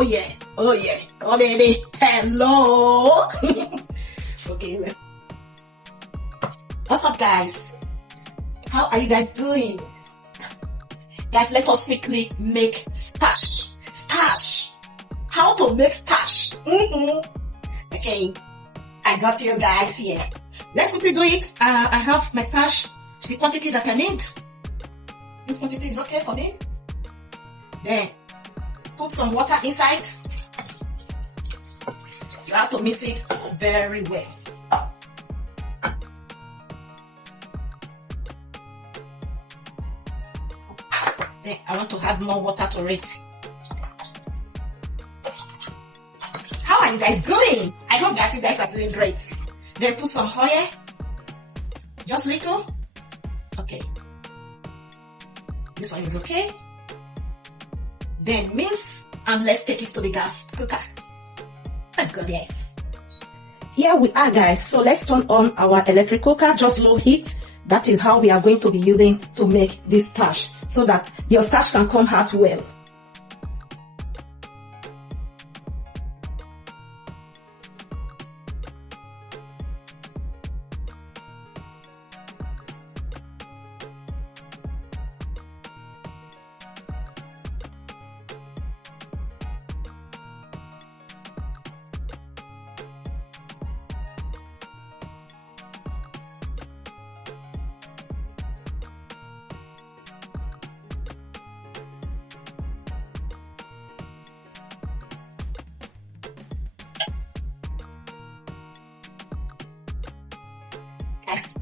Oh yeah, come on baby, hello. Okay, what's up guys? How are you guys doing? Guys, let us quickly make starch. How to make starch? Okay, I got you guys here. Let's quickly do it. I have my starch, the quantity that I need. This quantity is okay for me. Then put some water inside. You have to mix it very well. Then I want to add more water to it. How are you guys doing? I hope that you guys are doing great. Then put some oil. Just little. Okay. This one is okay. Then mix and let's take it to the gas cooker. Let's go there. Here we are guys. So let's turn on our electric cooker, just low heat. That is how we are going to be using to make this starch, so that your starch can come out well.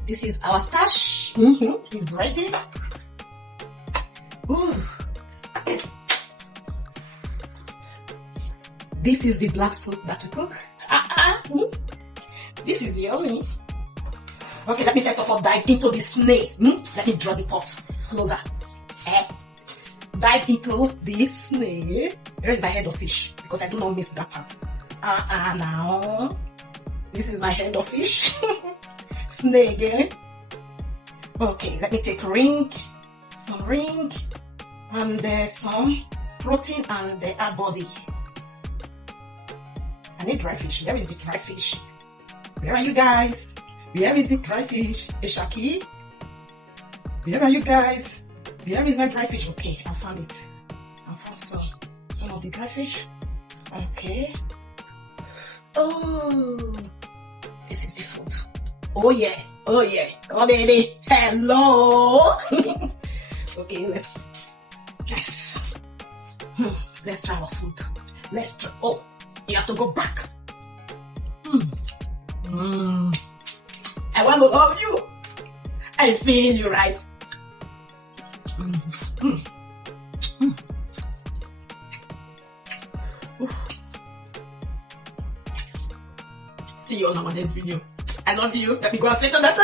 This is our starch. It's ready. Ooh. This is the black soup that we cook. This is yummy. Okay, let me first of all dive into the snail. Let me draw the pot closer. Dive into this snail. Here is my head of fish, because I do not miss that part. Now this is my head of fish. Snail again. Okay, let me take some ring, and some protein and our body. I need dry fish. Where is the dry fish? Where are you guys? Where is the dry fish? Eshaki? Where are you guys? Where is my dry fish? Okay, I found it. I found some of the dry fish. Okay. Oh, this is the food. Oh yeah, come on baby, hello. Okay, let's try our food. Oh, you have to go back. I want to love you. I feel you, right? See you on our next video. I love you. Let me go and sleep on that.